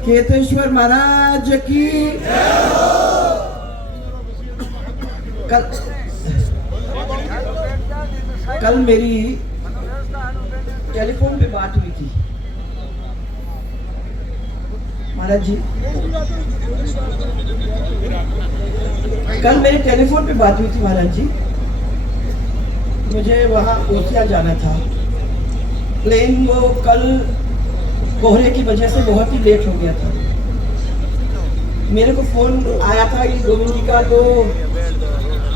केतेश्वर महाराज की कल मेरी टेलीफोन पे बात हुई थी महाराज जी। कल मेरे टेलीफोन पे बात हुई थी महाराज जी। मुझे वहाँ ओसिया जाना था। प्लेन वो कल कोहरे की वजह से बहुत ही लेट हो गया था। मेरे को फोन आया था इस गोविंद जी का तो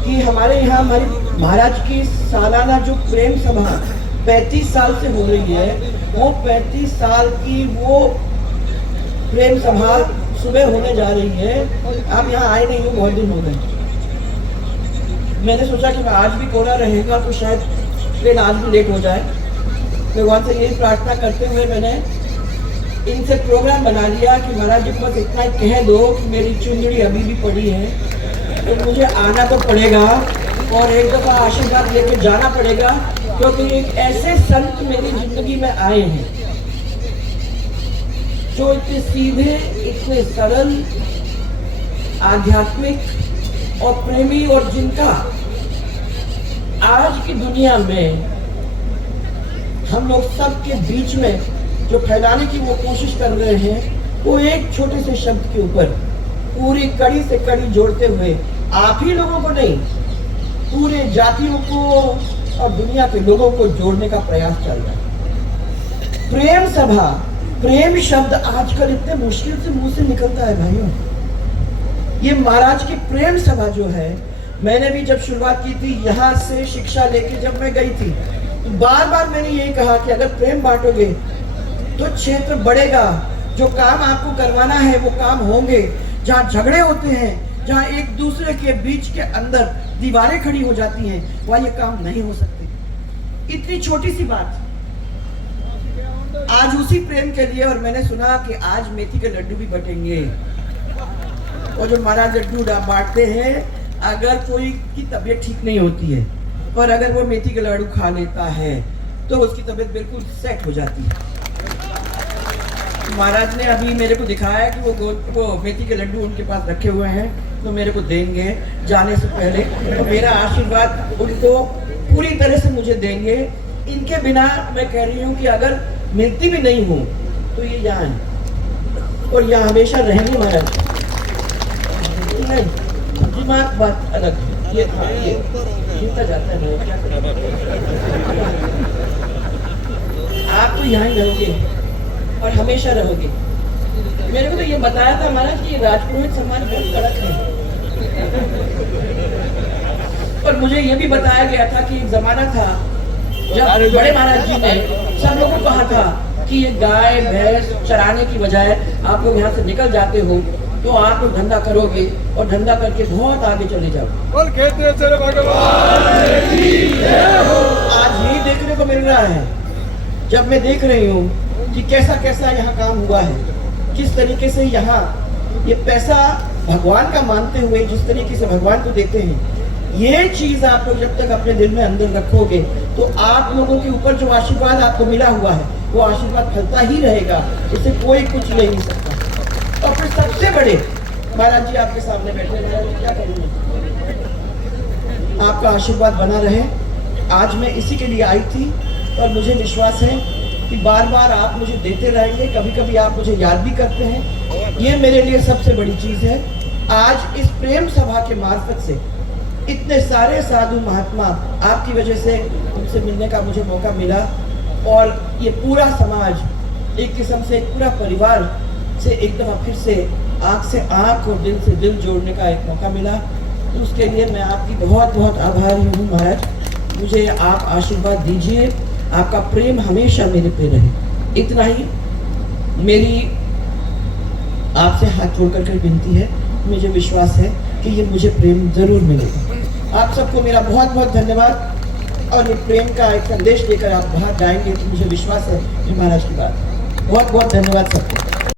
कि हमारे यहाँ हमारे महाराज की सालाना जो प्रेम सभा 35 साल से हो रही है, वो 35 साल की वो प्रेम सभा सुबह होने जा रही है। आप यहाँ आए नहीं हो, बहुत दिन हो गए। मैंने सोचा कि आज भी कोहरा रहेगा तो शायद ट्रेन आज भी लेट हो जाए। भगवान से यही प्रार्थना करते हुए मैंने इनसे प्रोग्राम बना लिया कि महाराज जी को बस इतना कह दो कि मेरी चुंदड़ी अभी भी पड़ी है, तो मुझे आना तो पड़ेगा और एक दफ़ा आशीर्वाद लेके जाना पड़ेगा, क्योंकि एक ऐसे संत मेरी जिंदगी में आए हैं जो इतने सीधे, इतने सरल, आध्यात्मिक और प्रेमी, और जिनका आज की दुनिया में हम लोग सबके बीच में जो फैलाने की वो कोशिश कर रहे हैं, वो एक छोटे से शब्द के ऊपर पूरी कड़ी से कड़ी जोड़ते हुए आप ही लोगों को नहीं, पूरे जातियों को और दुनिया के लोगों को जोड़ने का प्रयास चल रहा है। प्रेम सभा, प्रेम शब्द आजकल इतने मुश्किल से मुंह से निकलता है भाइयों। ये महाराज की प्रेम सभा जो है, मैंने भी जब शुरुआत की थी यहाँ से शिक्षा लेके जब मैं गई थी, तो बार बार मैंने यही कहा कि अगर प्रेम बांटोगे तो क्षेत्र बढ़ेगा। जो काम आपको करवाना है वो काम होंगे। जहाँ झगड़े होते हैं, जहाँ एक दूसरे के बीच के अंदर दीवारें खड़ी हो जाती हैं, वहाँ ये काम नहीं हो सकते। इतनी छोटी सी बात आज उसी प्रेम के लिए, और मैंने सुना कि आज मेथी के लड्डू भी बटेंगे। और जो महाराज लड्डू बांटते हैं, अगर कोई की तबीयत ठीक नहीं होती है और अगर वो मेथी के लड्डू खा लेता है तो उसकी तबीयत बिल्कुल सेट हो जाती है। महाराज ने अभी मेरे को दिखाया कि वो मेथी के लड्डू उनके पास रखे हुए हैं, तो मेरे को देंगे जाने से पहले। तो मेरा आशीर्वाद उनको पूरी तरह से मुझे देंगे। इनके बिना मैं कह रही हूँ कि अगर मिलती भी नहीं हूँ तो ये यहाँ है और यहाँ हमेशा रहेंगे महाराज। दिमाग बात अलग है, ये था ये जीता जाता है। क्या आप तो यहाँ ही रहोगे और हमेशा रहोगे। मेरे को तो ये बताया था महाराज कि राजपुरोहित सम्मान बहुत कड़क है, और मुझे ये भी बताया गया था कि एक जमाना था जब बड़े महाराज जी ने सब लोगों को कहा था कि ये गाय भैंस चराने की बजाय आप लोग यहाँ से निकल जाते हो तो आप लोग धंधा करोगे और धंधा करके बहुत आगे चले जाओ। आज यही देखने को मिल रहा है, जब मैं देख रही हूँ कि कैसा कैसा यहाँ काम हुआ है, किस तरीके से यहाँ ये पैसा भगवान का मानते हुए जिस तरीके से भगवान को देते हैं, ये चीज आप लोग जब तक अपने दिल में अंदर रखोगे तो आप लोगों के ऊपर जो आशीर्वाद आपको मिला हुआ है वो आशीर्वाद फलता ही रहेगा, इसे कोई कुछ ले नहीं सकता। और फिर सबसे बड़े महाराज जी आपके सामने बैठे, महाराज जी क्या करूँगा, आपका आशीर्वाद बना रहे। आज मैं इसी के लिए आई थी और मुझे विश्वास है कि बार बार आप मुझे देते रहेंगे। कभी कभी आप मुझे याद भी करते हैं, ये मेरे लिए सबसे बड़ी चीज़ है। आज इस प्रेम सभा के मार्फत से इतने सारे साधु महात्मा आपकी वजह से उनसे मिलने का मुझे मौका मिला, और ये पूरा समाज एक किस्म से पूरा परिवार से एक दफ़ा फिर से आँख और दिल से दिल जोड़ने का एक मौका मिला। तो उसके लिए मैं आपकी बहुत बहुत आभारी हूँ महाराज। मुझे आप आशीर्वाद दीजिए, आपका प्रेम हमेशा मेरे पे रहे। इतना ही मेरी आपसे हाथ जोड़ कर विनती है। मुझे विश्वास है कि ये मुझे प्रेम जरूर मिलेगा। आप सबको मेरा बहुत बहुत धन्यवाद, और ये प्रेम का एक संदेश लेकर आप बाहर जाएंगे तो मुझे विश्वास है कि महाराज की बात। बहुत बहुत धन्यवाद सबको।